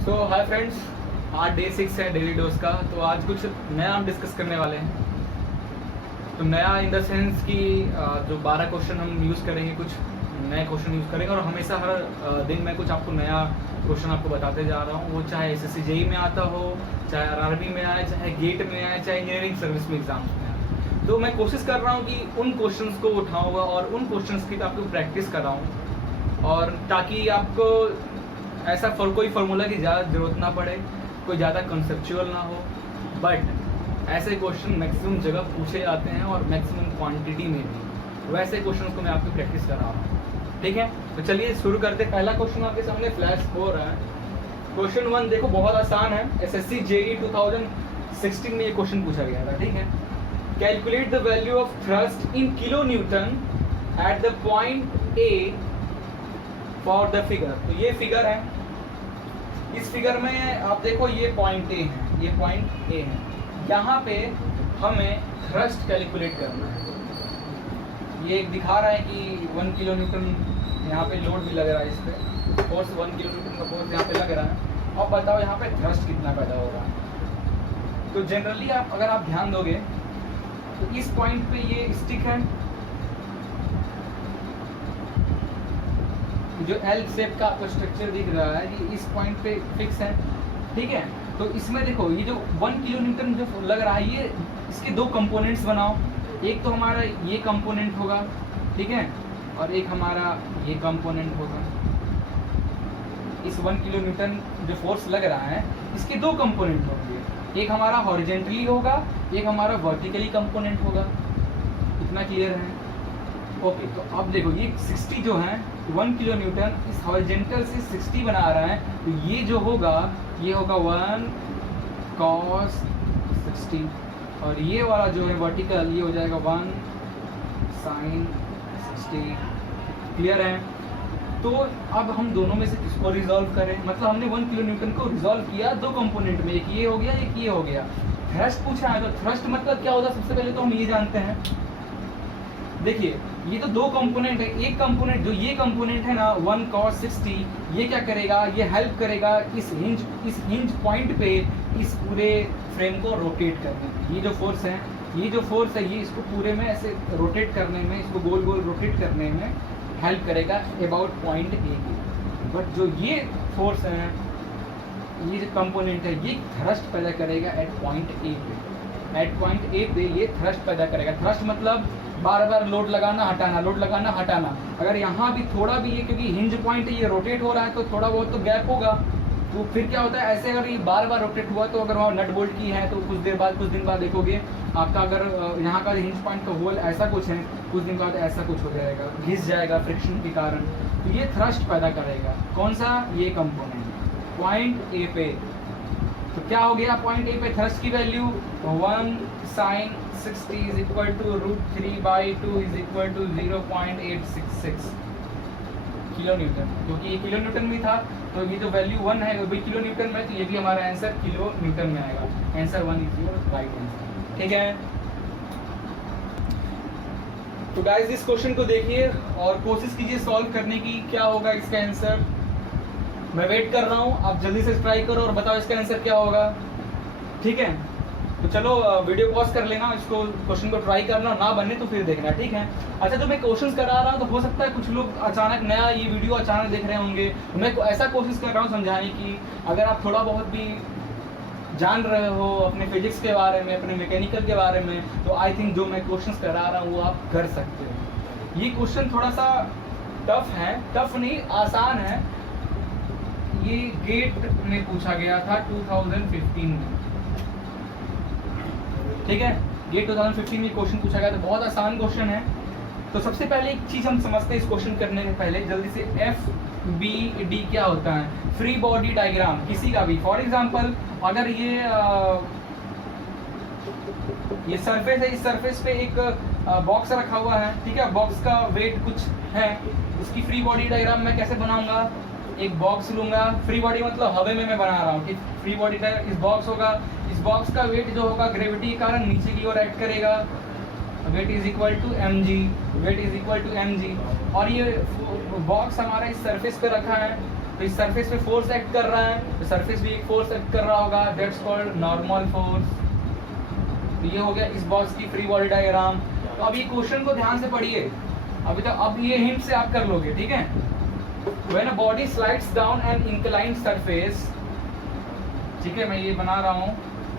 Hi friends, आज day 6 है daily dose का। तो आज कुछ नया हम डिस्कस करने वाले हैं। तो नया इन द सेंस कि जो 12 क्वेश्चन हम यूज़ करेंगे, कुछ नए क्वेश्चन यूज़ करेंगे और हमेशा हर दिन मैं कुछ आपको नया क्वेश्चन आपको बताते जा रहा हूँ। वो चाहे एसएससी जेई में आता हो, चाहे आरआरबी में आए, चाहे गेट में आए, चाहे इंजीनियरिंग सर्विस में एग्जाम्स में आए। तो मैं कोशिश कर रहा हूँ कि उन क्वेश्चंस को उठाऊँगा और उन क्वेश्चंस की आपको प्रैक्टिस कराऊँ, और ताकि आपको ऐसा कोई फार्मूला की ज़्यादा ज़रूरत ना पड़े, कोई ज़्यादा कंसेप्चुअल ना हो, बट ऐसे क्वेश्चन मैक्सिमम जगह पूछे जाते हैं और मैक्सिमम क्वांटिटी में भी। वैसे क्वेश्चन को मैं आपको प्रैक्टिस कर रहा हूँ, ठीक है। तो चलिए शुरू करते। पहला क्वेश्चन आपके सामने फ्लैश हो रहा है। क्वेश्चन 1 देखो, बहुत आसान है। एसएससी जेई 2016 में ये क्वेश्चन पूछा गया था, ठीक है। Calculate the value of thrust in kilo Newton at the point A for the figure. तो ये फिगर है। इस फिगर में आप देखो, ये पॉइंट ए है, ये पॉइंट ए है। यहाँ पे हमें थ्रस्ट कैलकुलेट करना है। ये एक दिखा रहा है कि 1 किलो न्यूटन यहाँ पे लोड भी लग रहा है, इस पे फोर्स 1 किलो न्यूटन का फोर्स यहाँ पे लग रहा है। अब बताओ यहाँ पे थ्रस्ट कितना पैदा हो रहा है। तो जनरली अगर आप ध्यान दोगे तो इस पॉइंट पे ये स्टिक है, जो एल शेप का आपको स्ट्रक्चर दिख रहा है, ये इस पॉइंट पे फिक्स है, ठीक है। तो इसमें देखो, ये जो 1 किलो न्यूटन जो लग रहा है, ये इसके दो कंपोनेंट्स बनाओ। एक तो हमारा ये कंपोनेंट होगा, ठीक है, और एक हमारा ये कंपोनेंट होगा। इस 1 किलो न्यूटन जो फोर्स लग रहा है, इसके दो कंपोनेंट होंगे। एक हमारा हॉरिजेंटली होगा, एक हमारा वर्टिकली कंपोनेंट होगा। इतना क्लियर है? ओके। तो अब देखो, ये 60 जो है, 1 किलो न्यूटन इस हॉरिजेंटल से 60 बना रहा है। तो ये जो होगा, ये होगा 1 cos 60, और ये वाला जो है वर्टिकल, ये हो जाएगा 1 sin 60। क्लियर है? तो अब हम दोनों में से किसको रिजॉल्व करें? मतलब हमने 1 किलो न्यूटन को रिजॉल्व किया दो कंपोनेंट में, एक ये हो गया, एक ये हो गया। थ्रस्ट पूछा है, तो थ्रस्ट मतलब क्या होता है? सबसे पहले तो हम ये जानते हैं। देखिए, ये तो दो कंपोनेंट है। एक कंपोनेंट, जो ये कंपोनेंट है ना 1 cos 60, ये क्या करेगा? ये हेल्प करेगा इस हिंज पॉइंट पे इस पूरे फ्रेम को रोटेट करने में। ये जो फोर्स है, ये इसको पूरे में ऐसे रोटेट करने में, इसको गोल गोल रोटेट करने में हेल्प करेगा अबाउट पॉइंट ए के। बट जो ये फोर्स है, ये जो कंपोनेंट है, ये थ्रस्ट पैदा करेगा एट पॉइंट ए पे। एट पॉइंट ए पे ये थ्रस्ट पैदा करेगा। थ्रस्ट मतलब बार बार लोड लगाना हटाना, लोड लगाना हटाना। अगर यहाँ भी थोड़ा भी ये, क्योंकि हिंज पॉइंट ये रोटेट हो रहा है, तो थोड़ा बहुत तो गैप होगा। तो फिर क्या होता है, ऐसे अगर ये बार बार रोटेट हुआ, तो अगर वहाँ नट बोल्ट की है, तो कुछ दिन बाद देखोगे आपका, अगर यहाँ का हिंज पॉइंट का होल ऐसा कुछ है, कुछ दिन बाद ऐसा कुछ हो जाएगा, घिस जाएगा फ्रिक्शन के कारण। तो ये थ्रस्ट पैदा करेगा। कौन सा? ये कंपोनेंट पॉइंट ए पे। तो क्या हो गया पॉइंट ए पे? थ्रस्ट की value 1 sin 60 is equal to √3/2 is equal to 0.866 kilo newton. क्योंकि ये किलो न्यूटन में था, तो ये जो वैल्यू 1 है वो भी किलो न्यूटन में, तो ये भी हमारा आंसर किलो न्यूटन में आएगा। Answer 1 is your right answer, ठीक है। तो गाइस, इस क्वेश्चन को देखिए और कोशिश कीजिए सॉल्व करने की। क्या होगा इसका आंसर? मैं वेट कर रहा हूँ, आप जल्दी से ट्राई करो और बताओ इसका आंसर क्या होगा, ठीक है। तो चलो वीडियो पॉज कर लेना, इसको क्वेश्चन को ट्राई करना, ना बने तो फिर देखना, ठीक है। अच्छा, जो मैं क्वेश्चंस करा रहा हूँ, तो हो सकता है कुछ लोग अचानक नया ये वीडियो अचानक देख रहे होंगे। तो मैं ऐसा कोशिश कर रहा हूँ समझाने की, अगर आप थोड़ा बहुत भी जान रहे हो अपने फिजिक्स के बारे में, अपने मैकेनिकल के बारे में, तो आई थिंक जो मैं क्वेश्चंस करा रहा हूँ वो आप कर सकते हो। ये क्वेश्चन थोड़ा सा टफ है, टफ नहीं आसान है। ये गेट में पूछा गया था 2015 में, ठीक है। गेट 2015 में क्वेश्चन पूछा गया था, बहुत आसान क्वेश्चन है। तो सबसे पहले एक चीज हम समझते हैं इस क्वेश्चन करने से पहले जल्दी से। FBD क्या होता है? फ्री बॉडी डायग्राम किसी का भी। फॉर एग्जांपल, अगर ये सरफेस है, इस सरफेस पे एक बॉक्स रखा हुआ है, ठीक है। बॉक्स का वेट कुछ है, उसकी फ्री बॉडी डायग्राम मैं कैसे बनाऊंगा? एक बॉक्स लूंगा, फ्री बॉडी मतलब हवा में मैं बना रहा हूँ कि फ्री बॉडी इस बॉक्स होगा, इस बॉक्स का वेट जो होगा ग्रेविटी के कारण नीचे की ओर एक्ट करेगा। Weight is equal to mg, weight is equal to mg। और ये बॉक्स हमारा इस सरफेस पे रखा है, तो इस सरफेस पे फोर्स एक्ट कर रहा है, तो सरफेस भी एक फोर्स एक्ट कर रहा होगा, दैट्स कॉल्ड नॉर्मल फोर्स। तो ये हो गया इस बॉक्स की फ्री बॉडी डायग्राम। तो अब ये क्वेश्चन को ध्यान से पढ़िए, अभी तक अब ये हिंट से आप कर लोगे, ठीक है। When a body slides down an inclined surface, ठीक है, मैं ये बना रहा हूँ,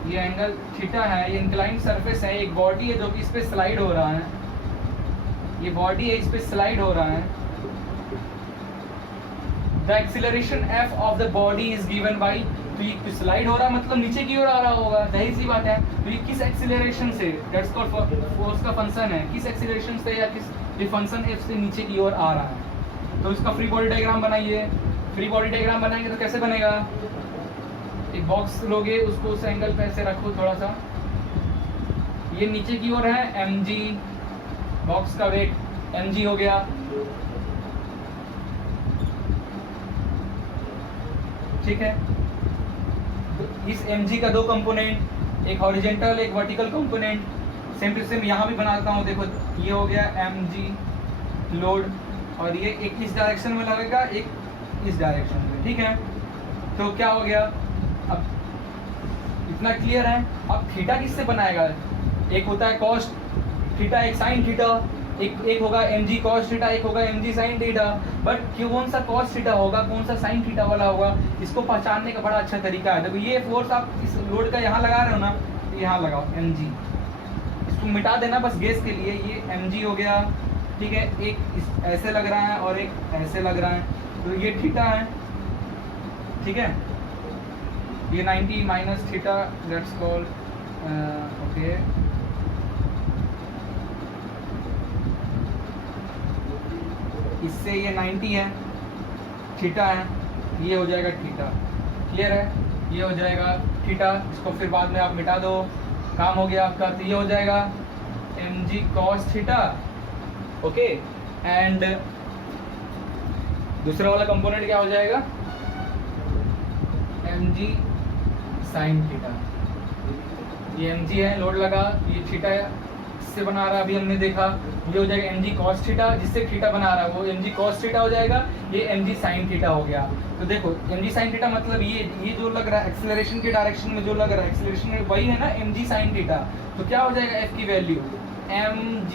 ये एंगल थीटा है, ये इंक्लाइंड सरफेस है, एक बॉडी है जो कि इस पे स्लाइड हो रहा है, ये बॉडी है, इस पे स्लाइड हो रहा है। The acceleration F of the body is given by, तो ये स्लाइड हो रहा है मतलब नीचे की ओर आ रहा होगा, सही सी बात है। तो ये किस एक्सीलरेशन से, दैट्स कॉल्ड फोर्स का फंक्शन है, किस एक्सीलरेशन से या किस ये फंक्शन एफ से नीचे की ओर आ रहा है। तो इसका फ्री बॉडी डायग्राम बनाइए। फ्री बॉडी डायग्राम बनाएंगे तो कैसे बनेगा, एक बॉक्स लोगे, उसको उस एंगल पे ऐसे रखो थोड़ा सा, ये नीचे की ओर है mg, बॉक्स का वेट mg हो गया, ठीक है। तो इस mg का दो कंपोनेंट, एक हॉरिजॉन्टल एक vertical component, same to same यहाँ भी बनाता हूँ, देखो ये हो गया mg लोड, और ये एक इस डायरेक्शन में लगेगा, एक इस डायरेक्शन में, ठीक है। तो क्या हो गया, अब इतना क्लियर है। अब थीटा किससे बनाएगा, एक होता है कॉस थीटा, एक साइन थीटा, एक होगा mg cos थीटा, एक होगा mg sin थीटा। बट कौन सा cos थीटा होगा, कौन सा sin थीटा वाला होगा, इसको पहचानने का बड़ा अच्छा तरीका है। देखो ये फोर्स आप इस लोड का यहाँ लगा रहे हो ना, तो यहाँ लगाओ mg, इसको मिटा देना बस गेस के लिए, ये mg हो गया, ठीक है। एक ऐसे लग रहा है और एक ऐसे लग रहा है, तो ये थीटा है, ठीक है। ये 90 minus theta, that's called okay, इससे ये 90 है, थीटा है, ये हो जाएगा थीटा, क्लियर है, ये हो जाएगा थीटा। इसको फिर बाद में आप मिटा दो, काम हो गया आपका। तो ये हो जाएगा mg cos theta, okay. And दूसरा वाला कंपोनेंट क्या हो जाएगा, mg sin थीटा। ये mg है, लोड लगा, ये थीटा इससे बना रहा है, अभी हमने देखा, ये हो जाएगा mg cos थीटा, जिससे थीटा बना रहा है वो mg cos थीटा हो जाएगा, ये mg sin थीटा हो गया। तो देखो mg sin थीटा मतलब ये जो लग रहा है एक्सेलरेशन के डायरेक्शन में जो लग रहा है, एक्सेलरेशन में वही है ना mg sin थीटा। तो क्या हो जाएगा f की वैल्यू mg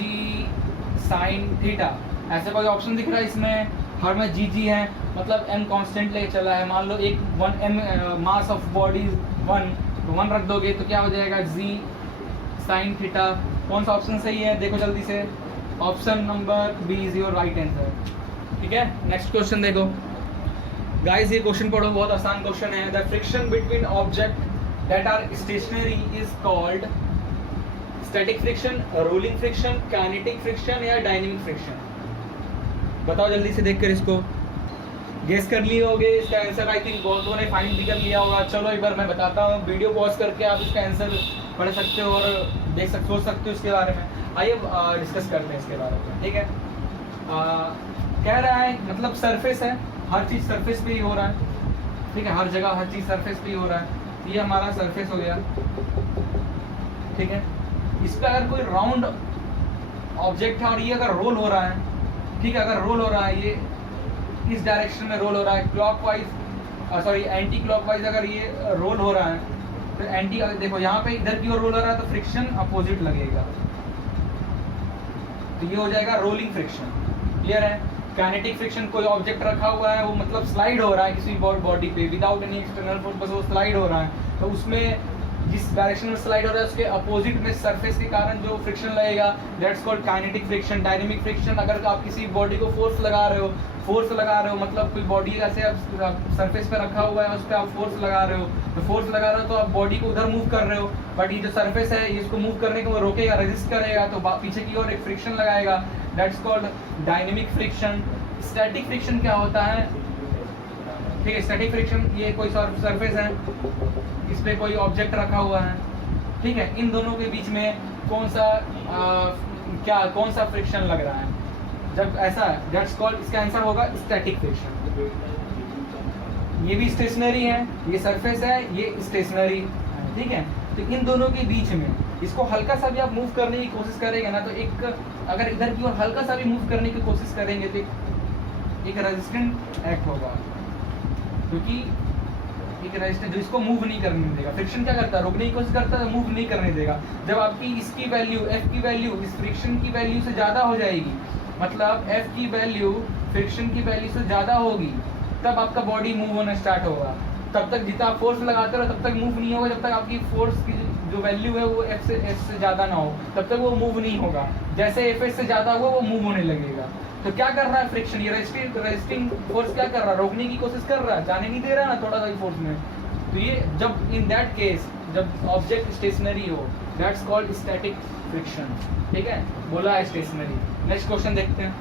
sin थीटा। ऐसे कोई ऑप्शन दिख रहा है इसमें, हर में g है, मतलब m कांस्टेंट लेके चला है। मान लो एक 1 m मास ऑफ बॉडी 1, तो 1 रख दोगे तो क्या हो जाएगा g sin थीटा। कौन सा ऑप्शन सही है, देखो जल्दी से, option number B is your right answer, ठीक है। नेक्स्ट क्वेश्चन देखो गाइस, ये क्वेश्चन पढ़ो, बहुत आसान क्वेश्चन है। The friction between object that are stationary is called static friction, rolling friction, kinetic friction या डायनेमिक फ्रिक्शन। बताओ जल्दी से देखकर, इसको गेस कर लिए होगे। इसका आंसर आई थिंक बहुतों ने फाइंड भी कर लिया होगा। चलो एक बार मैं बताता हूँ, वीडियो पॉज करके आप इसका आंसर पढ़ सकते हो और देख सकते, सोच सकते हो इसके बारे में। आइए डिस्कस करते हैं इसके बारे में, ठीक है। कह रहा है मतलब सरफेस है, हर चीज़ सरफेस पे ही हो रहा है, ठीक है, हर जगह हर चीज़ सरफेस पे ही हो रहा है। ये हमारा सरफेस हो गया, ठीक है। इस पर अगर कोई राउंड ऑब्जेक्ट है और ये अगर रोल हो रहा है, ठीक है, अगर रोल हो रहा है, ये इस डायरेक्शन में रोल हो रहा है, क्लॉकवाइज सॉरी एंटी क्लॉकवाइज अगर ये रोल हो रहा है, तो एंटी, देखो यहाँ पे इधर की ओर रोल हो रहा है तो फ्रिक्शन अपोजिट लगेगा, तो ये हो जाएगा रोलिंग फ्रिक्शन, क्लियर है। काइनेटिक फ्रिक्शन, कोई ऑब्जेक्ट रखा हुआ है, वो मतलब स्लाइड हो रहा है किसी बॉडी पे विदाउट एनी एक्सटर्नल फोर्स, बस वो स्लाइड हो रहा है, तो उसमें जिस डायरेक्शन में स्लाइड हो रहा है उसके अपोजिट में सरफेस के कारण जो फ्रिक्शन लगेगा, that's called kinetic friction. Dynamic friction, अगर आप किसी बॉडी को फोर्स लगा रहे हो, मतलब कोई बॉडी ऐसे आप सरफेस पे रखा हुआ है, उस पर आप फोर्स लगा रहे हो, तो आप बॉडी को उधर मूव कर रहे हो, बट ये जो सरफेस है इसको मूव करने को रोकेगा, रेजिस्ट करेगा, तो पीछे की ओर एक फ्रिक्शन लगाएगा, that's called dynamic friction. Static friction क्या होता है, ठीक है, स्टैटिक फ्रिक्शन, ये कोई सरफेस है, इस पे कोई ऑब्जेक्ट रखा हुआ है, ठीक है, इन दोनों के बीच में कौन सा फ्रिक्शन लग रहा है, जब ऐसा है, दैट्स कॉल्ड, इसका आंसर होगा स्टैटिक फ्रिक्शन। ये भी स्टेशनरी है, ये सरफेस है, ये स्टेशनरी है, ठीक है। तो इन दोनों के बीच में इसको हल्का सा भी आप मूव करने की कोशिश करेंगे ना, तो एक अगर इधर की ओर हल्का सा भी मूव करने की कोशिश करेंगे तो एक रेजिस्टेंट एक्ट होगा, क्योंकि एक रेजिस्टेंस जो इसको मूव नहीं करने देगा। फ्रिक्शन क्या करता है, रोकने की कोशिश करता है, मूव नहीं करने देगा। जब आपकी इसकी वैल्यू एफ की वैल्यू इस फ्रिक्शन की वैल्यू से ज़्यादा हो जाएगी, मतलब एफ की वैल्यू फ्रिक्शन की वैल्यू से ज़्यादा होगी, तब आपका बॉडी मूव होना स्टार्ट होगा। तब तक जितना आप फोर्स लगाते रहो तब तक मूव नहीं होगा, जब तक आपकी फोर्स की जो वैल्यू है वो एफ से ज़्यादा ना हो, तब तक वो मूव नहीं होगा। जैसे एफ से ज़्यादा हुआ वो मूव होने लगेगा। तो क्या कर रहा है फ्रिक्शन, ये रेजिस्टिंग फोर्स क्या कर रहा है, रोकने की कोशिश कर रहा है, जाने नहीं दे रहा ना थोड़ा सा फोर्स में। तो ये जब इन दैट केस जब ऑब्जेक्ट स्टेशनरी हो, दैट्स कॉल्ड स्टैटिक फ्रिक्शन। ठीक है, बोला है स्टेशनरी। नेक्स्ट क्वेश्चन देखते हैं,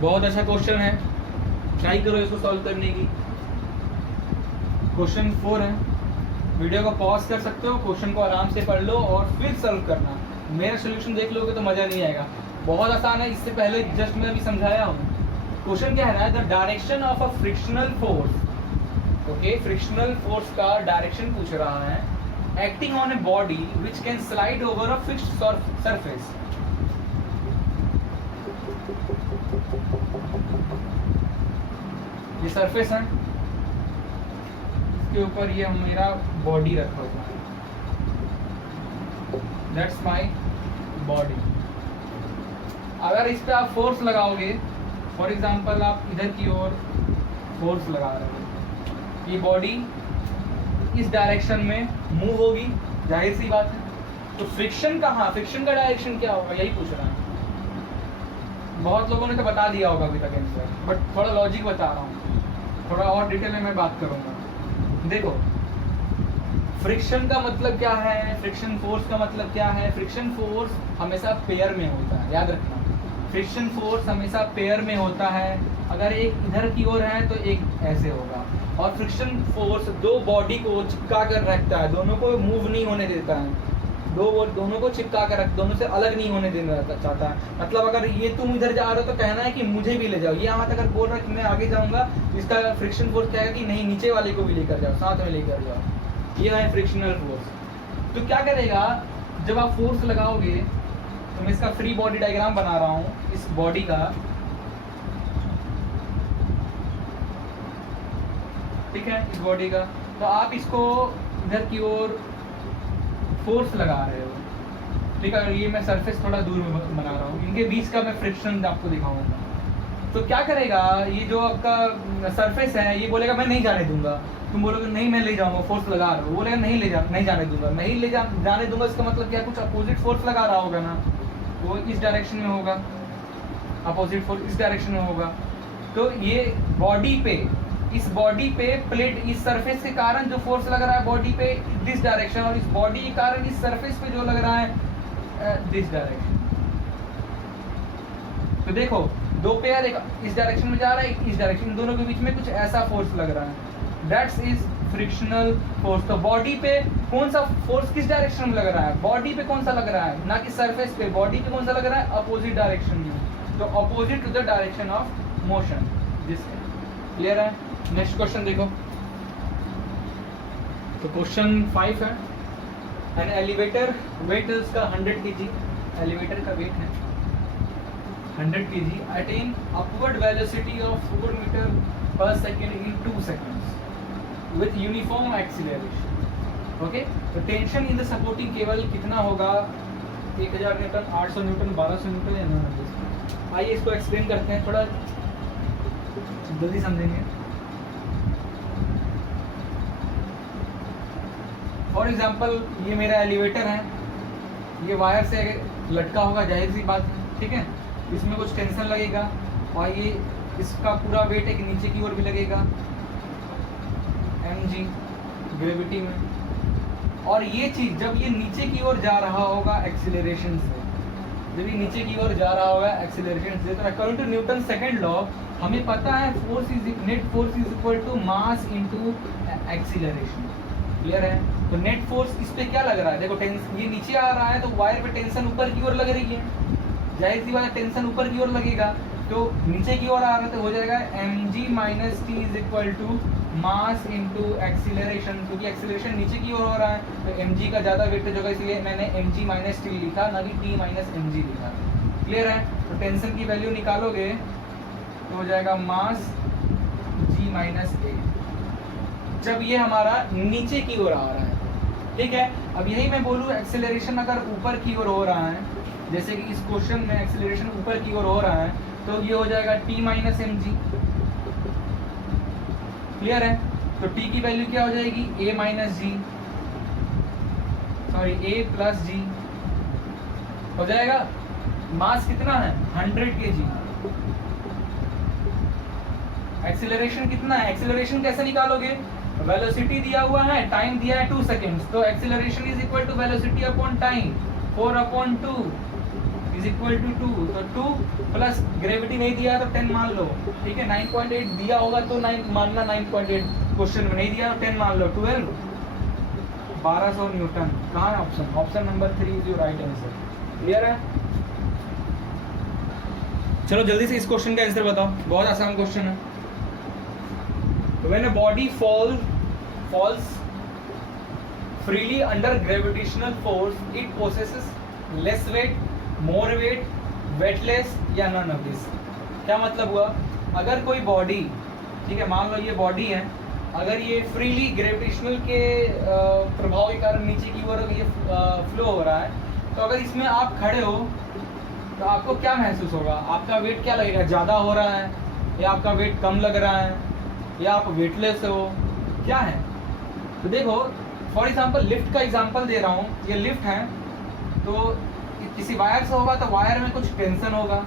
बहुत अच्छा क्वेश्चन है, ट्राई करो इसको सॉल्व करने की। क्वेश्चन 4 है, वीडियो को पॉज कर सकते हो, क्वेश्चन को आराम से पढ़ लो और फिर सॉल्व करना। मेरा सोल्यूशन देख लोगे तो मज़ा नहीं आएगा, बहुत आसान है। इससे पहले जस्ट मैं अभी समझाया हूँ। क्वेश्चन क्या है ना, the direction of a frictional force, okay, frictional force का डायरेक्शन पूछ रहा है, acting on a body which can slide over a fixed surface. ये सरफेस है, इसके ऊपर ये मेरा बॉडी रखा हुआ है, दैट्स माय बॉडी। अगर इस पे आप फोर्स लगाओगे, फॉर एग्जांपल आप इधर की ओर फोर्स लगा रहे हो, ये बॉडी इस डायरेक्शन में मूव होगी, जाहिर सी बात है। तो फ्रिक्शन कहाँ, फ्रिक्शन का डायरेक्शन क्या होगा, यही पूछ रहा है। बहुत लोगों ने तो बता दिया होगा अभी तक आंसर, बट थोड़ा लॉजिक बता रहा हूँ, थोड़ा और डिटेल में मैं बात करूँगा। देखो, फ्रिक्शन का मतलब क्या है, फ्रिक्शन फोर्स का मतलब क्या है। फ्रिक्शन फोर्स हमेशा पेयर में होता है, याद रखना। फ्रिक्शन फोर्स हमेशा पेयर में होता है। अगर एक इधर की ओर है तो एक ऐसे होगा। और फ्रिक्शन फोर्स दो बॉडी को चिपका कर रखता है, दोनों को मूव नहीं होने देता है, दोनों को चिपका कर रख, दोनों से अलग नहीं होने देना चाहता है। मतलब अगर ये तुम इधर जा रहे हो तो कहना है कि मुझे भी ले जाओ, ये यहाँ तक अगर बोल रहा है कि मैं आगे जाऊँगा, इसका फ्रिक्शन फोर्स कहेगा कि नहीं, नीचे वाले को भी लेकर जाओ, साथ में लेकर जाओ। ये है फ्रिक्शनल फोर्स। तो क्या करेगा, जब आप फोर्स लगाओगे, तो मैं इसका फ्री बॉडी डायग्राम बना रहा हूँ, इस बॉडी का, ठीक है, इस बॉडी का। तो आप इसको इधर की ओर फोर्स लगा रहे हो, ठीक है। ये मैं सरफेस थोड़ा दूर में बना रहा हूँ, इनके बीच का मैं फ्रिक्शन आपको दिखाऊंगा। तो क्या करेगा, ये जो आपका सरफेस है, ये बोलेगा मैं नहीं जाने दूंगा। तुम बोलोगे नहीं मैं ले जाऊंगा, फोर्स लगा रहा हूँ, बोलेगा नहीं नहीं जाने दूंगा, नहीं जाने दूंगा। इसका मतलब क्या, कुछ अपोजिट फोर्स लगा रहा होगा ना, वो इस डायरेक्शन में होगा, अपोजिट फोर्स इस डायरेक्शन में होगा। तो ये बॉडी पे, इस बॉडी पे प्लेट, इस सरफेस के कारण जो फोर्स लग रहा है बॉडी पे दिस डायरेक्शन, और इस बॉडी के कारण इस सरफेस पे जो लग रहा है दिस डायरेक्शन। तो देखो, दो पेयर, एक इस डायरेक्शन में जा रहा है, एक इस डायरेक्शन, दोनों के बीच में कुछ ऐसा फोर्स लग रहा है, दैट्स इज फ्रिक्शनल फोर्स। तो बॉडी पे कौन सा फोर्स किस डायरेक्शन में लग रहा है, बॉडी पे कौन सा लग रहा है, ना कि सरफेस पे, बॉडी पे कौन सा लग रहा है, अपोजिट डायरेक्शन में। तो opposite to the direction of motion, जिसके क्लियर है। नेक्स्ट क्वेश्चन देखो, तो क्वेश्चन 5 है, एन एलिवेटर वेट है उसका 100 kg, एलिवेटर का वेट है 100 kg, attain upward velocity of 4 metre per second in 2 seconds with uniform acceleration. Okay, तो tension in the supporting cable कितना होगा, 1000 न्यूटन, 800 न्यूटन, 1200 न्यूटन या 900। आइए इसको एक्सप्लेन करते हैं, थोड़ा जल्दी समझेंगे। फॉर एग्जाम्पल, ये मेरा एलिवेटर है, ये वायर से लटका होगा, जाहिर सी बात, ठीक है। इसमें कुछ टेंशन लगेगा और ये इसका पूरा वेट एक नीचे की ओर भी लगेगा, mg ग्रेविटी में। और ये चीज़ जब ये नीचे की ओर जा रहा होगा एक्सीलरेशन से, जब ये नीचे की ओर जा रहा होगा एक्सीलरेशन से, तो according to Newton second law हमें पता है force is net force is equal to mass into acceleration. Clear है। तो नेट फोर्स इस पे क्या लग रहा है, देखो ये नीचे आ रहा है तो वायर पे टेंशन ऊपर की ओर लग रही है, जाहिर सी बात है टेंशन ऊपर की ओर लगेगा। तो नीचे की ओर आ रहा है तो हो जाएगा mg minus T is equal to mass into acceleration, क्योंकि एक्सीलरेशन नीचे की ओर हो रहा है तो mg का ज़्यादा वेटेज होगा, इसलिए मैंने mg माइनस टी लिखा, ना कि t माइनस mg लिखा। क्लियर है। तो टेंशन की वैल्यू निकालोगे तो हो जाएगा मास g माइनस ए, जब ये हमारा नीचे की ओर आ रहा है, ठीक है। अब यही मैं बोलूँ एक्सेलरेशन अगर ऊपर की ओर हो रहा है, जैसे कि इस क्वेश्चन में एक्सेलरेशन ऊपर की ओर हो रहा है, तो ये हो जाएगा t minus M G, clear है। तो t की वैल्यू क्या हो जाएगी, a minus G, sorry a plus G हो जाएगा। मास कितना है 100 kg, एक्सेलरेशन कितना है, एक्सेलरेशन कैसे निकालोगे, वेलोसिटी दिया हुआ है, टाइम दिया है 2 सेकेंड्स, तो acceleration is equal to velocity upon time, 4/2 is equal to 2, तो 2 प्लस ग्रेविटी नहीं दिया तो 10 मान लो, ठीक है। 9.8 दिया होगा तो 9 मानना, 9.8 क्वेश्चन में नहीं दिया तो 10 मान लो, 1200 न्यूटन। कहाँ है option, option number 3 is your right answer, clear है। चलो जल्दी से इस क्वेश्चन का आंसर बताओ, बहुत आसान क्वेश्चन है। When a body falls freely under gravitational force, it possesses less weight, more weight, weightless या none of this। क्या मतलब हुआ, अगर कोई बॉडी, ठीक है, मान लो ये बॉडी है, अगर ये फ्रीली ग्रेविटेशनल के प्रभाव के कारण नीचे की ओर ये फ्लो हो रहा है, तो अगर इसमें आप खड़े हो तो आपको क्या महसूस होगा, आपका वेट क्या लगेगा, ज़्यादा हो रहा है या आपका वेट कम लग रहा है या आप वेटलेस हो, क्या है। तो देखो फॉर एग्जांपल लिफ्ट का एग्जांपल दे रहा हूँ, ये लिफ्ट है, तो किसी वायर से होगा तो वायर में कुछ टेंशन होगा,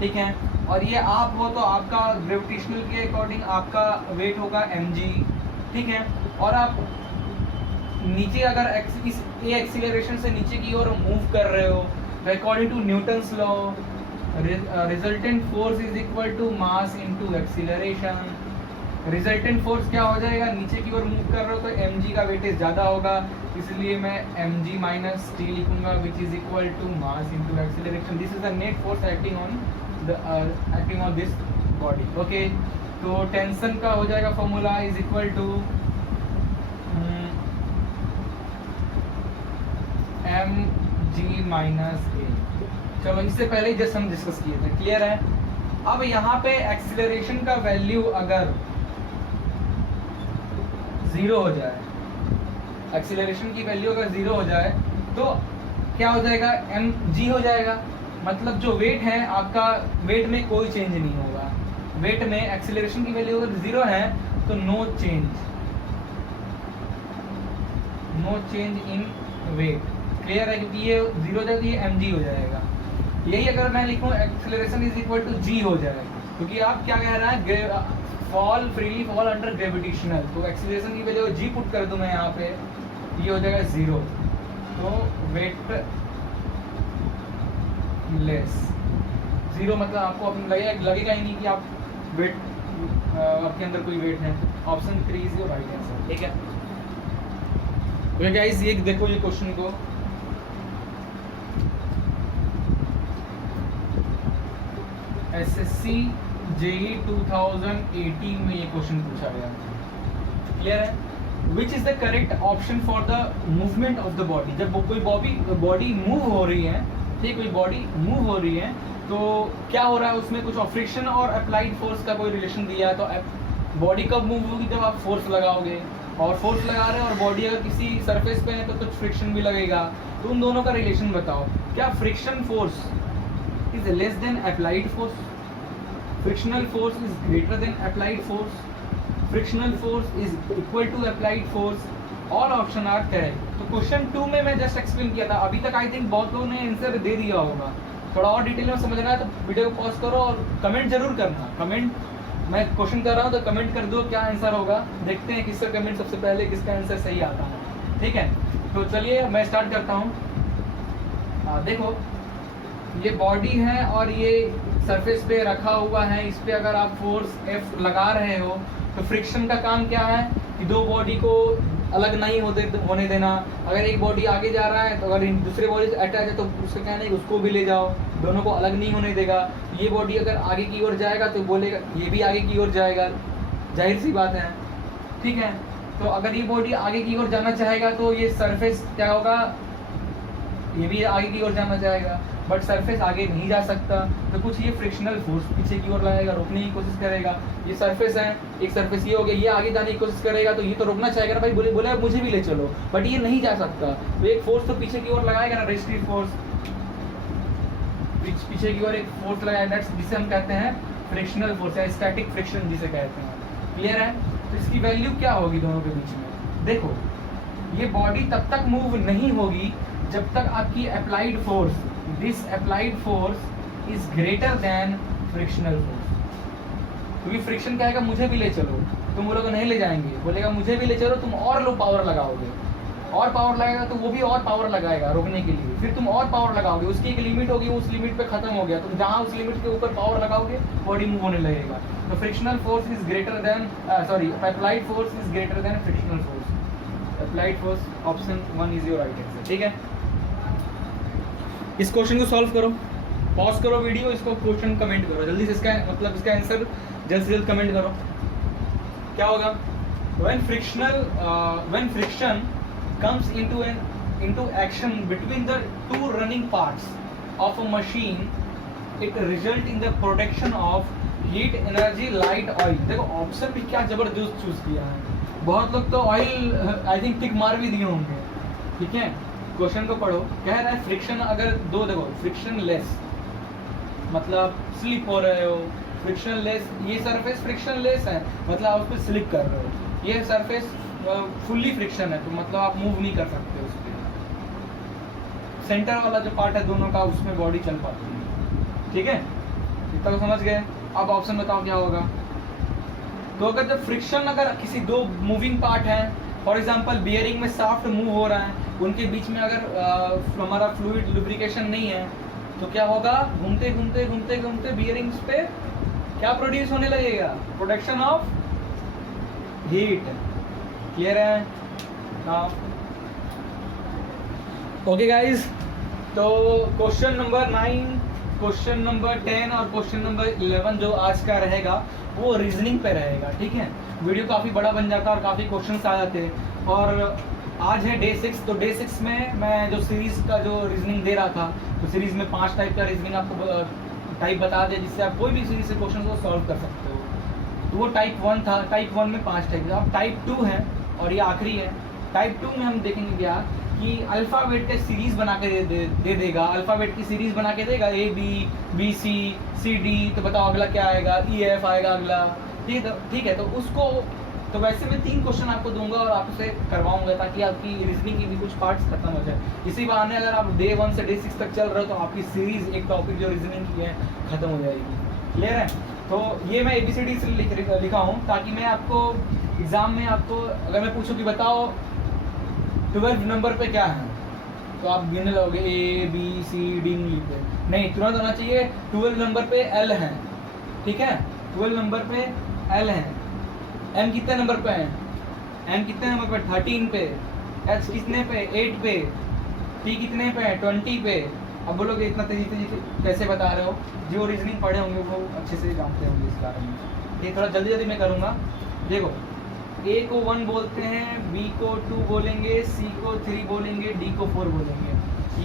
ठीक है, और ये आप हो तो आपका ग्रेविटेशनल के अकॉर्डिंग आपका वेट होगा mg, ठीक है। और आप नीचे अगर इस एक्सीलरेशन से नीचे की ओर मूव कर रहे हो, according to Newton's law resultant force is equal to mass into acceleration. Resultant force क्या हो जाएगा, नीचे की ओर मूव कर रहे हो तो mg का वेटेज ज़्यादा होगा, इसलिए मैं mg माइनस टी लिखूंगा, which is equal to mass into acceleration. This is the net force acting on this body, okay. तो टेंशन का हो जाएगा formula is equal to mg minus A. चलो इससे पहले ही जस्ट हम डिस्कस किए थे, क्लियर है। अब यहाँ पे एक्सीलरेशन का वैल्यू अगर 0 हो जाए, एक्सीलरेशन की वैल्यू अगर 0 हो जाए तो क्या हो जाएगा, mg हो जाएगा, मतलब जो वेट है आपका, वेट में कोई चेंज नहीं होगा, वेट में एक्सीलरेशन की वैल्यू अगर 0 है तो no change in weight, clear है, क्योंकि ये 0 हो जाएगा तो ये mg हो जाएगा। यही अगर मैं लिखूँ acceleration is equal to g हो जाएगा, क्योंकि आप क्या कह रहा है, फ्रीली फॉल अंडर ग्रेविटेशनल, तो एक्सीलरेशन की वैल्यू g पुट कर दूं मैं यहाँ पे, ये हो जाएगा 0, तो वेट लेस 0 मतलब आपको लगेगा ही नहीं कि आप वेट, आपके अंदर कोई वेट है। Option 3 is your right answer, ठीक है। तो गाइस ये देखो ये क्वेश्चन को, एसएससी जेई 2018 में ये क्वेश्चन पूछा गया, क्लियर है। Which is the correct option for the movement of the body. जब कोई बॉडी मूव हो रही है, ठीक, कोई बॉडी मूव हो रही है तो क्या हो रहा है, उसमें कुछ फ्रिक्शन और अप्लाइड फोर्स का कोई रिलेशन दिया है। तो बॉडी कब मूव होगी, जब आप फोर्स लगाओगे, और फोर्स लगा रहे हैं और बॉडी अगर किसी सरफेस पे है तो कुछ फ्रिक्शन भी लगेगा, तो उन दोनों का रिलेशन बताओ। क्या friction force is less than applied force, frictional force is greater than applied force, frictional force is equal to applied force, all option are correct। तो क्वेश्चन 2 में मैं जस्ट एक्सप्लेन किया था, अभी तक आई थिंक बहुत लोगों ने आंसर दे दिया होगा। थोड़ा और डिटेल में समझना है तो वीडियो को पॉज करो और कमेंट जरूर करना। कमेंट, मैं क्वेश्चन कर रहा हूँ तो कमेंट कर दो क्या आंसर होगा, देखते हैं किसका कमेंट सबसे पहले, किसका आंसर सही आता है, ठीक है। तो चलिए मैं स्टार्ट करता हूँ। देखो ये बॉडी है और ये सरफेस पे रखा हुआ है, इस पे अगर आप फोर्स F लगा रहे हो तो फ्रिक्शन का काम क्या है कि दो बॉडी को अलग नहीं होने देना। अगर एक बॉडी आगे जा रहा है तो अगर दूसरे बॉडी से अटैच है तो उसका कहना है कि उसको भी ले जाओ, दोनों को अलग नहीं होने देगा। ये बॉडी अगर आगे की ओर जाएगा तो बोलेगा ये भी आगे की ओर जाएगा, जाहिर सी बात है, ठीक है। तो अगर ये बॉडी आगे की ओर जाना चाहेगा तो ये सरफेस क्या होगा, ये भी आगे की ओर जाना चाहेगा। बट सरफेस आगे नहीं जा सकता, तो कुछ ये फ्रिक्शनल फोर्स पीछे की ओर लाएगा, रोकने की कोशिश करेगा। ये सरफेस है, एक सरफेस ये हो गया, ये आगे जाने की कोशिश करेगा, तो ये तो रोकना चाहेगा ना भाई, बोले मुझे भी ले चलो, बट ये नहीं जा सकता, तो एक फोर्स तो पीछे की ओर लगाएगा ना, रेस्ट्रिक्टिव फोर्स, पीछे की ओर एक फोर्स लगाएगा, जिसे हम कहते हैं फ्रिक्शनल फोर्स या स्टैटिक फ्रिक्शन जिसे कहते हैं। क्लियर है? तो इसकी वैल्यू क्या होगी दोनों के बीच में? देखो, ये बॉडी तब तक मूव नहीं होगी जब तक आपकी applied force, this applied force is greater than frictional force. क्योंकि फ्रिक्शन कहेगा मुझे भी ले चलो, तुम बोलोगे नहीं ले जाएंगे, बोलेगा मुझे भी ले चलो, तुम और लो पावर लगाओगे, और पावर लगाएगा तो वो भी और पावर लगाएगा रोकने के लिए, फिर तुम और पावर लगाओगे, उसकी एक लिमिट होगी, उस लिमिट पे खत्म हो गया, तुम जहाँ उस लिमिट के ऊपर पावर लगाओगे बॉडी मूव होने लगेगा। तो frictional force is greater than applied force is greater than frictional force. Applied force option 1 is your right answer. ठीक है, इस क्वेश्चन को सॉल्व करो, पॉज करो वीडियो, इसको क्वेश्चन कमेंट करो जल्दी से, इसका मतलब इसका आंसर जल्द से जल्द कमेंट करो। क्या होगा? when friction comes into action between the two running parts of a machine, it result in the production of heat, energy, light, oil। देखो ऑप्शन भी क्या जबरदस्त चूज किया है, बहुत लोग तो ऑयल आई थिंक टिक मार भी दिए होंगे। ठीक है, क्वेश्चन को पढ़ो, कह रहा है फ्रिक्शन अगर दो, देखो फ्रिक्शन लेस मतलब स्लिप हो रहे हो, फ्रिक्शन लेस, ये सरफेस फ्रिक्शन लेस है मतलब आप उस पर स्लिप कर रहे हो, ये सरफेस फुल्ली फ्रिक्शन है तो मतलब आप मूव नहीं कर सकते उस पर, सेंटर वाला जो पार्ट है दोनों का उसमें बॉडी चल पाती है। ठीक है, इतना तो समझ गए। अब ऑप्शन बताओ क्या होगा? तो अगर जब फ्रिक्शन अगर किसी दो मूविंग पार्ट है, फॉर एग्जांपल बियरिंग में शाफ्ट मूव हो रहा है, उनके बीच में अगर हमारा फ्लूइड लुब्रिकेशन नहीं है तो क्या होगा? घूमते घूमते घूमते घूमते बियरिंग्स पे क्या प्रोड्यूस होने लगेगा? Production of heat. क्लियर है? नाउ ओके गाइस, तो क्वेश्चन नंबर 9, क्वेश्चन नंबर 10 और क्वेश्चन नंबर 11 जो आज का रहेगा वो रीजनिंग पे रहेगा। ठीक है, वीडियो काफ़ी बड़ा बन जाता और काफ़ी क्वेश्चंस आ जाते। और आज है डे 6, तो डे 6 में मैं जो सीरीज़ का जो रीजनिंग दे रहा था, तो सीरीज़ में 5 टाइप का रीजनिंग आपको टाइप बता दिया जिससे आप कोई भी सीरीज से क्वेश्चन को सॉल्व कर सकते हो। तो वो टाइप 1 था, टाइप 1 में 5 टाइप, अब टाइप 2 है और ये आखिरी है। टाइप 2 में हम देखेंगे क्या कि अल्फ़ाबेट के सीरीज़ बना के दे देगा, अल्फ़ाबेट की सीरीज़ बना के देगा, A B B C C D, तो बताओ अगला क्या आएगा? E F आएगा अगला। ठीक है, तो उसको तो वैसे मैं 3 क्वेश्चन आपको दूंगा और आपसे करवाऊंगा ताकि आपकी रीजनिंग की भी कुछ पार्ट्स खत्म हो जाए। इसी बहाने अगर आप डे 1 से डे 6 तक चल रहे हो तो आपकी सीरीज़ एक टॉपिक जो रीजनिंग की है ख़त्म हो जाएगी। क्लियर है? तो ये मैं ABCD से लिखा हूँ ताकि मैं आपको एग्ज़ाम में आपको अगर मैं पूछूँ कि बताओ 12 नंबर पे क्या है तो आप गिनने लगोगे A B C D लिखते, नहीं, तुरंत आना चाहिए 12 नंबर पे L है। ठीक है, 12 नंबर पे L है। M कितने नंबर पे है? M कितने नंबर पे? 13 पे। H कितने पे? 8 पे। T कितने पे है? 20 पे। अब बोलोगे इतना तेजी कैसे बता रहे हो? जो रीजनिंग पढ़े होंगे वो अच्छे से जानते होंगे इस बारे में। ये थोड़ा जल्दी जल्दी मैं करूँगा। देखो, A को 1 बोलते हैं, B को 2 बोलेंगे, C को 3 बोलेंगे, D को 4 बोलेंगे।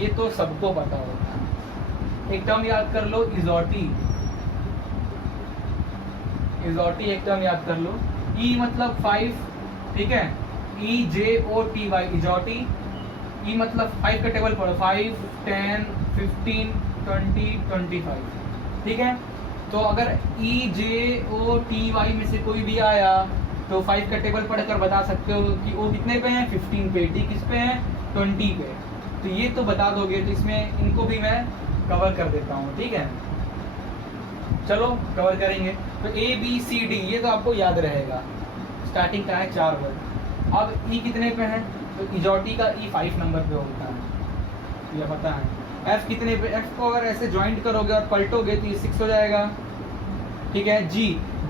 ये तो सबको पता होता है। एक टर्म याद कर लो, इजोटी। इजोटी एक टर्म याद कर लो। E मतलब 5, ठीक है, EJOTY, इजोटी। E मतलब 5 का टेबल पढ़ो, 5 10 15 20 25। ठीक है, तो अगर EJOTY में से कोई भी आया तो 5 का टेबल पढ़कर बता सकते हो कि O कितने पे हैं? 15 पे। T किस पे हैं? 20 पे। तो ये तो बता दोगे, तो इसमें इनको भी मैं कवर कर देता हूँ। ठीक है, चलो कवर करेंगे। तो A B C D ये तो आपको याद रहेगा, स्टार्टिंग का है 4 वर्ड। अब E कितने पे है? तो इजोटी का E 5 नंबर पे होता है, ये पता है। F कितने पे? F को अगर ऐसे ज्वाइंट करोगे और पलटोगे तो ये 6 हो जाएगा। ठीक है,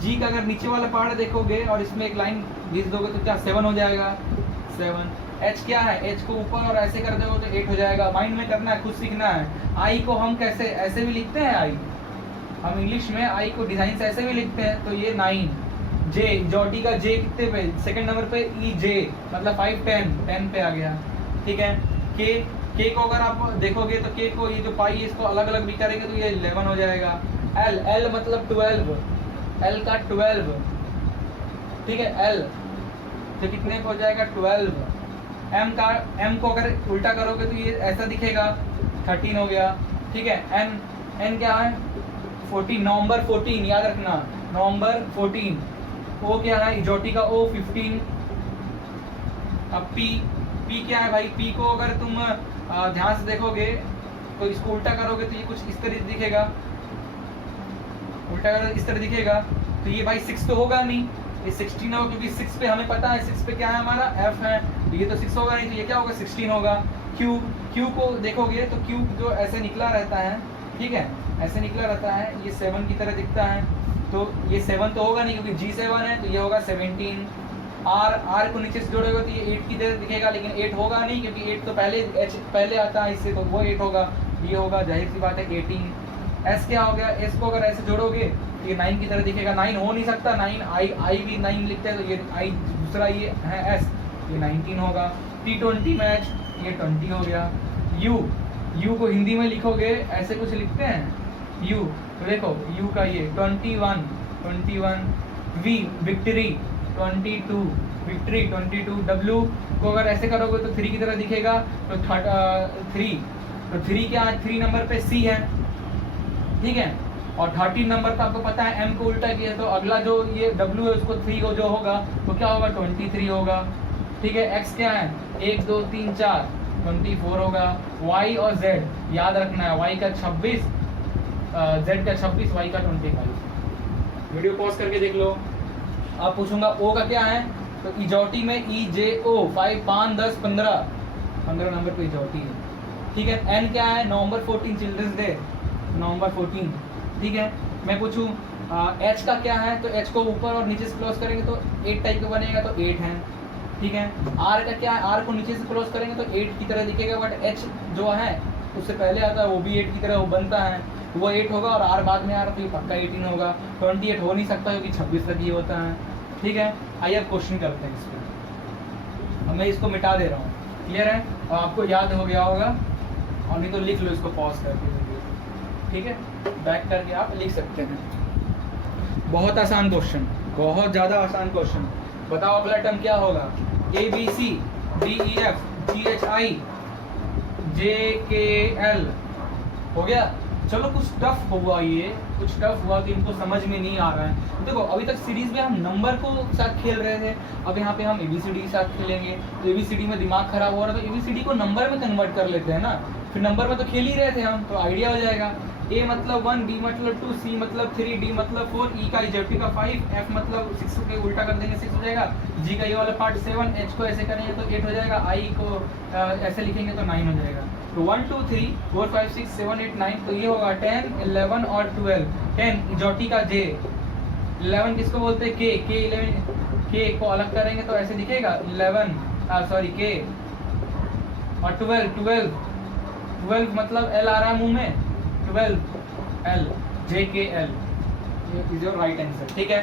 G का अगर नीचे वाला पार्ट देखोगे और इसमें एक लाइन घिस दोगे तो क्या 7 हो जाएगा? 7। H क्या है? H को ऊपर और ऐसे कर दोगे तो 8 हो जाएगा। माइंड में करना है, खुद सीखना है। I को हम कैसे ऐसे भी लिखते हैं, I हम इंग्लिश में I को डिजाइन से ऐसे भी लिखते हैं, तो ये 9। J, जॉटी का J कितने पे? सेकंड नंबर पे EJ मतलब 5 10 पे आ गया। ठीक है, K के को अगर आप देखोगे तो के को ये जो पाई है इसको अलग अलग भी करेंगे तो ये 11 हो जाएगा। एल, एल मतलब 12, एल का 12, ठीक है, एल तो कितने को हो जाएगा 12। एम का, एम को अगर उल्टा करोगे तो ये ऐसा दिखेगा 13 हो गया, ठीक है। एन, एन क्या है 14, नवंबर 14 याद रखना, नवंबर 14। ओ क्या है इजोटी का ओ 15। अब पी, पी क्या है भाई, पी को अगर तुम ध्यान से देखोगे तो इसको उल्टा करोगे तो ये कुछ इस तरह दिखेगा, उल्टा करोगे इस तरह दिखेगा, तो ये भाई 6 तो होगा नहीं, ये 16 होगा क्योंकि 6 पे हमें पता है 6 पे क्या है हमारा एफ है, तो ये तो 6 होगा नहीं, तो ये क्या होगा 16 होगा। क्यू, क्यू को देखोगे तो क्यू जो ऐसे निकला रहता है, ठीक है, ऐसे निकला रहता है, ये 7 की तरह दिखता है, तो ये 7 तो होगा नहीं क्योंकि G7 है, तो ये होगा 17। आर, आर को नीचे से जोड़ोगे तो ये 8 की तरह दिखेगा, लेकिन 8 होगा नहीं क्योंकि 8 तो पहले एच पहले आता है इससे, तो वो 8 होगा, ये होगा जाहिर सी बात है 18। एस क्या हो गया, एस को अगर ऐसे जोड़ोगे तो ये 9 की तरह दिखेगा, 9 हो नहीं सकता, 9 आई, आई भी 9 लिखते हैं तो ये आई दूसरा ये है एस, ये 19 होगा। T20 मैच, ये 20 हो गया। यू, यू को हिंदी में लिखोगे ऐसे कुछ लिखते हैं यू, तो देखो यू का ये 21, 21। We, victory 22, victory 22। डब्ल्यू को अगर ऐसे करोगे तो 3 की तरह दिखेगा, तो 3, तो 3 क्या है 3 नंबर पे सी है, ठीक है, और 13 नंबर पे आपको पता है एम को उल्टा किया, तो अगला जो ये डब्ल्यू है उसको 3 को जो होगा तो क्या होगा 23 होगा, ठीक है। एक्स क्या है 1 2 3 4, 24 होगा। वाई और जेड याद रखना है, वाई का 26, जेड का 26, वाई का 25। वीडियो पॉज करके देख लो। आप पूछूंगा ओ का क्या है, तो इजोटी में ई जे ओ 5 5 10 15, 15 नंबर पे इजोटी है, ठीक है। एन क्या है नवंबर 14 चिल्ड्रंस डे, नवंबर 14, ठीक है। मैं पूछूं एच का क्या है, तो एच को ऊपर और नीचे से क्लोज करेंगे तो 8 टाइप का बनेगा, तो 8 है, ठीक है। आर का क्या है, आर को नीचे से क्लोज करेंगे तो 8 की तरह दिखेगा, बट एच जो है उससे पहले आता है वो भी 8 की तरह वो बनता है, तो वो 8 होगा, और आर बाद में आ रहा तो ये पक्का 18 होगा। 28 हो नहीं सकता क्योंकि 26 तक ये होता है, ठीक है। आइए अब क्वेश्चन करते हैं इस पर, अब मैं इसको मिटा दे रहा हूँ, क्लियर है, और आपको याद हो गया होगा, और नहीं तो लिख लो इसको पॉज करके, ठीक है, बैक करके आप लिख सकते हैं। बहुत आसान क्वेश्चन, बहुत ज़्यादा आसान क्वेश्चन। बताओ अगला टर्म क्या होगा, A B C D E F G H I J K L, हो गया। चलो कुछ टफ हुआ, ये कुछ टफ हुआ कि इनको समझ में नहीं आ रहा है। देखो अभी तक सीरीज में हम नंबर को साथ खेल रहे थे, अब यहाँ पे हम एबीसीडी के साथ खेलेंगे, तो एबीसीडी में दिमाग खराब हो रहा है तो एबीसीडी को नंबर में कन्वर्ट कर लेते हैं ना, फिर नंबर में तो खेल ही रहे थे हम, तो आइडिया हो जाएगा। ए मतलब 1, बी मतलब 2, सी मतलब 3, डी मतलब 4, ई का इजेड का 5, एफ मतलब 6 के उल्टा कर देंगे 6 हो जाएगा, जी का ये वाला पार्ट 7, एच को ऐसे करेंगे तो 8 हो जाएगा, आई को ऐसे लिखेंगे तो 9 हो जाएगा। तो 1 2 3 4 5 6 7 8 9, तो ये होगा 10 11 और 12। 10 इजोटी का जे, 11 किसको बोलते हैं के, के 11, के को अलग करेंगे तो ऐसे दिखेगा 11 सॉरी के, और 12 मतलब एल आ रहा है मुंह में, 12 एल, जे के एल, ये इज योर राइट आंसर, ठीक है।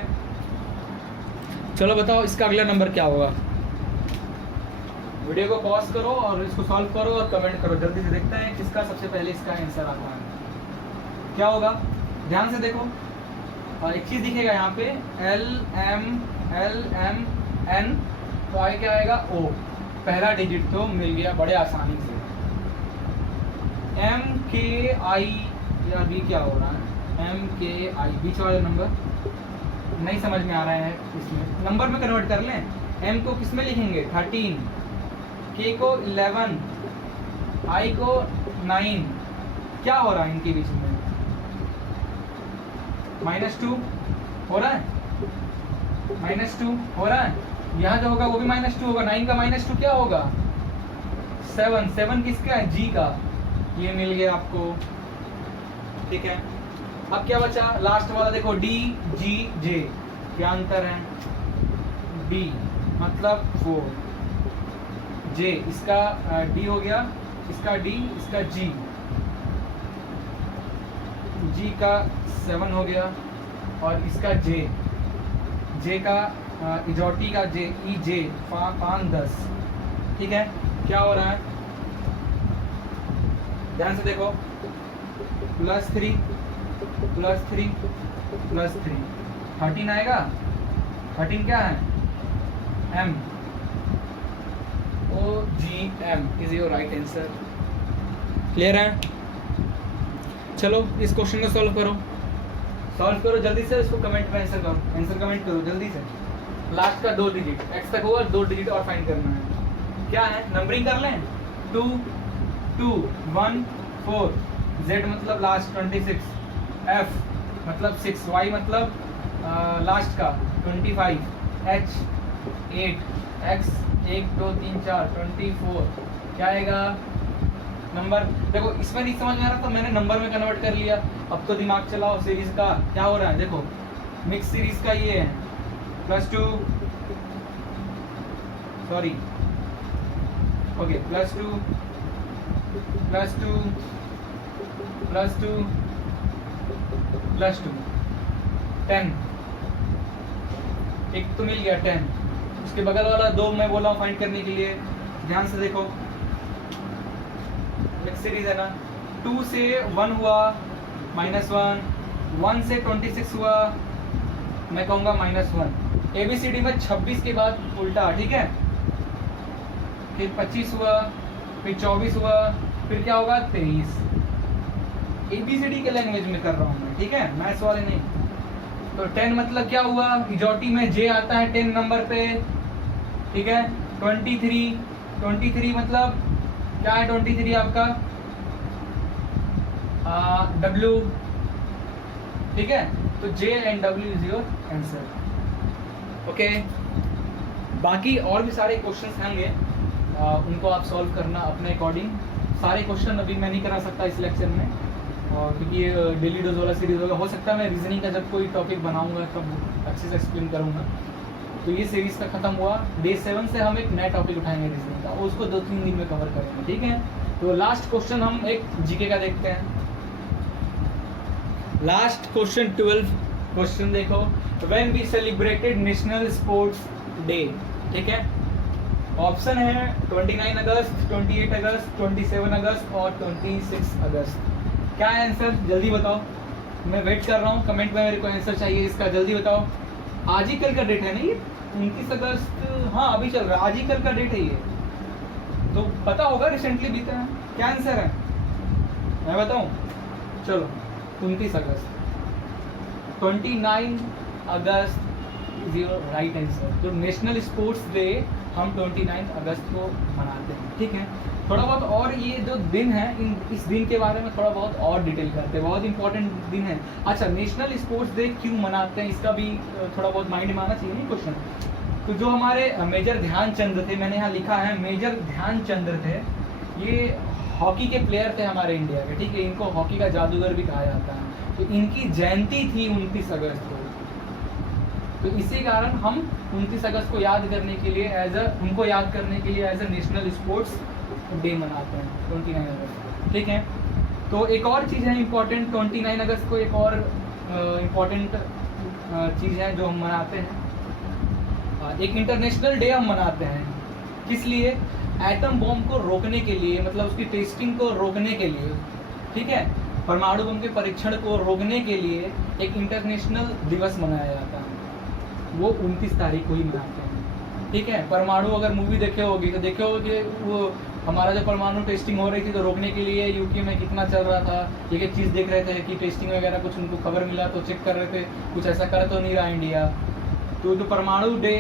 चलो बताओ इसका अगला नंबर क्या होगा। वीडियो को पॉज करो और इसको सॉल्व करो और कमेंट करो, जल्दी से देखते हैं किसका सबसे पहले इसका आंसर आता है। क्या होगा ध्यान से देखो, और एक चीज दिखेगा यहाँ पे एल एम एन, तो आगे क्या आएगा ओ, पहला डिजिट तो मिल गया बड़े आसानी से। एम के आई, या बी क्या हो रहा है, एम के आई बीच वाले नंबर नहीं समझ में आ रहा है, इसमें नंबर में कन्वर्ट कर लें। एम को किस में लिखेंगे 13, के को 11, आई को 9, क्या हो रहा है इनके बीच में -2 हो रहा है, -2 हो रहा है, यहाँ जो होगा वो भी -2 होगा, 9 का -2 क्या होगा 7, 7 किसका है जी का, ये मिल गया आपको, ठीक है। अब क्या बचा लास्ट वाला देखो डी जी जे, क्या अंतर है, डी मतलब 4, जे इसका डी हो गया, इसका डी, इसका जी, जी का 7 हो गया, और इसका जे, जे का इजोटी का जे ई जे 5 10, ठीक है। क्या हो रहा है ध्यान से देखो, +3 +3 +3 13 आएगा। 13 क्या है? M, OGM is your right answer. Clear है? चलो इस क्वेश्चन को सॉल्व करो जल्दी से। इसको कमेंट में आंसर करो, आंसर कमेंट करो जल्दी से। लास्ट का 2 डिजिट x तक होगा, 2 डिजिट और फाइंड करना है। क्या है? नंबरिंग कर लें। 2 2 1 4, Z मतलब लास्ट 26, F मतलब 6, Y मतलब लास्ट का 25, H 8, X 1 2 3 4 24। क्या आएगा? नंबर देखो, इसमें नहीं समझ में आ रहा तो मैंने नंबर में कन्वर्ट कर लिया। अब तो दिमाग चलाओ। सीरीज का क्या हो रहा है देखो, मिक्स सीरीज का ये है +2, सॉरी ओके, +2 +2 +2 +2 10, एक तो मिल गया 10। उसके बगल वाला 2 मैं बोला हूँ फाइंड करने के लिए। ध्यान से देखो, मिक्स सीरीज है ना। 2 से 1 हुआ -1, 1 से 26 हुआ, मैं कहूँगा -1। ABCD में 26 के बाद उल्टा, ठीक है। फिर 25 हुआ, फिर 24 हुआ, फिर क्या होगा? 23। ABCD के लैंग्वेज में कर रहा हूँ मैं, ठीक है, मैथ्स वाले नहीं। तो 10 मतलब क्या हुआ? इजोटी में J आता है 10 नंबर पे, ठीक है। 23 मतलब क्या है? 23 आपका W, ठीक है। तो J and W is your answer. Okay, बाकी और भी सारे क्वेश्चंस होंगे, उनको आप सॉल्व करना अपने अकॉर्डिंग। सारे क्वेश्चन अभी मैं नहीं करा सकता इस लेक्चर में, और क्योंकि ये डेली डोज वाला सीरीज होगा। हो सकता है मैं रीजनिंग का जब कोई टॉपिक बनाऊंगा तब अच्छे से एक्सप्लेन करूंगा। तो ये सीरीज का खत्म हुआ। डे 7 से हम एक नया टॉपिक उठाएंगे रीजनिंग का, उसको 2-3 दिन में कवर करेंगे, ठीक है। तो लास्ट क्वेश्चन हम एक जीके का देखते हैं। लास्ट क्वेश्चन 12 क्वेश्चन देखो, when we celebrated national sports day, ठीक है। ऑप्शन है 29 अगस्त, 28 अगस्त, 27 अगस्त और 26 अगस्त। क्या है आंसर? जल्दी बताओ, मैं वेट कर रहा हूँ। कमेंट में मेरे को आंसर चाहिए इसका, जल्दी बताओ। आज ही कल का डेट है ना ये, 29 अगस्त, हाँ अभी चल रहा है, आज ही कल का डेट है ये, तो पता होगा, रिसेंटली बीता है। क्या आंसर है? मैं बताऊँ? चलो 29 अगस्त, 29 अगस्त इज योर राइट आंसर। तो नेशनल स्पोर्ट्स डे हम 29 अगस्त को मनाते हैं, ठीक है। थोड़ा बहुत और ये जो दिन है, इस दिन के बारे में थोड़ा बहुत और डिटेल करते हैं, बहुत इंपॉर्टेंट दिन है। अच्छा, नेशनल स्पोर्ट्स डे क्यों मनाते हैं इसका भी थोड़ा बहुत माइंड में आना चाहिए नहीं क्वेश्चन। तो जो हमारे मेजर ध्यानचंद थे, मैंने यहाँ लिखा है मेजर ध्यानचंद थे, ये हॉकी के प्लेयर थे हमारे इंडिया के, ठीक है। इनको हॉकी का जादूगर भी कहा जाता है। तो इनकी जयंती थी 29 अगस्त को, तो इसी कारण हम 29 अगस्त को याद करने के लिए उनको याद करने के लिए as a national sports day मनाते हैं 29 अगस्त, ठीक है। तो एक और चीज़ है इम्पोर्टेंट, 29 अगस्त को एक और इम्पोर्टेंट चीज़ है जो हम मनाते हैं, एक इंटरनेशनल डे हम मनाते हैं। किस लिए? एटम बॉम्ब को रोकने के लिए, मतलब उसकी टेस्टिंग को रोकने के लिए, ठीक है। परमाणु बम के परीक्षण को रोकने के लिए एक इंटरनेशनल दिवस मनाया जाता है, वो 29 तारीख को ही मनाते हैं, ठीक है। परमाणु अगर मूवी देखे होगी तो देखे होगे वो हमारा जो परमाणु टेस्टिंग हो रही थी तो रोकने के लिए यूके में कितना चल रहा था, एक एक चीज़ देख रहे थे कि टेस्टिंग वगैरह कुछ उनको खबर मिला तो चेक कर रहे थे, कुछ ऐसा कर तो नहीं रहा इंडिया। तो जो परमाणु डे,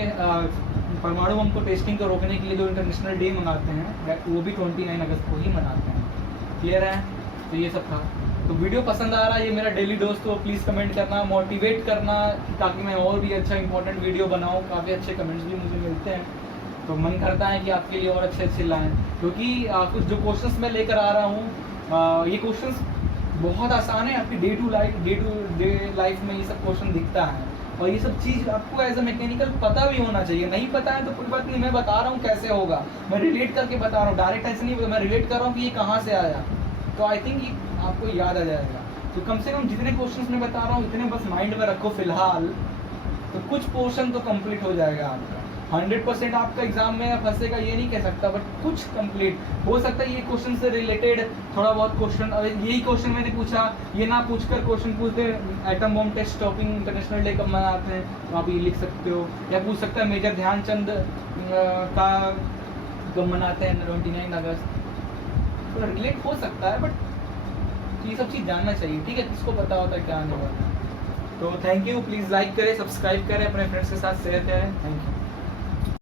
परमाणु बम को टेस्टिंग को रोकने के लिए जो इंटरनेशनल डे मनाते हैं वो भी 29 अगस्त को ही मनाते हैं। क्लियर है? तो ये सब था। तो वीडियो पसंद आ रहा है, ये मेरा डेली दोस्त, तो प्लीज़ कमेंट करना, मोटिवेट करना ताकि मैं और भी अच्छा इंपॉर्टेंट वीडियो बनाऊँ। काफ़ी अच्छे कमेंट्स भी मुझे मिलते हैं, तो मन करता है कि आपके लिए और अच्छे अच्छे लाएँ, क्योंकि कुछ जो क्वेश्चंस मैं लेकर आ रहा हूँ ये क्वेश्चंस बहुत आसान है। आपकी डे टू डे लाइफ में ये सब क्वेश्चन दिखता है, और ये सब चीज़ आपको एज ए मैकेनिकल पता भी होना चाहिए। नहीं पता है तो कोई बात नहीं, मैं बता रहा हूँ कैसे होगा, मैं रिलेट करके बता रहा हूँ, डायरेक्ट ऐसे नहीं, मैं रिलेट कर रहा हूँ कि ये कहाँ से आया, तो आई थिंक ये आपको याद आ जाएगा। तो कम से कम जितने क्वेश्चंस मैं बता रहा हूँ इतने बस माइंड में रखो फिलहाल, तो कुछ पोर्शन तो कंप्लीट हो जाएगा आपका। 100% आपका एग्जाम में फंसेगा ये नहीं कह सकता, बट कुछ कंप्लीट हो सकता है। ये क्वेश्चन से रिलेटेड थोड़ा बहुत क्वेश्चन, और यही क्वेश्चन मैंने पूछा, ये ना पूछकर क्वेश्चन पूछते atom bomb test stopping international day कब मनाते हैं, तो आप ये लिख सकते हो। या पूछ सकता है मेजर ध्यानचंद का कब मनाते हैं 29 अगस्त, तो रिलेट हो सकता है, बट ये सब चीज़ जानना चाहिए, ठीक है, किसको पता होता है क्या नहीं होता। तो थैंक यू, प्लीज़ लाइक करें, सब्सक्राइब करें, अपने फ्रेंड्स के साथ शेयर करें, थैंक यू।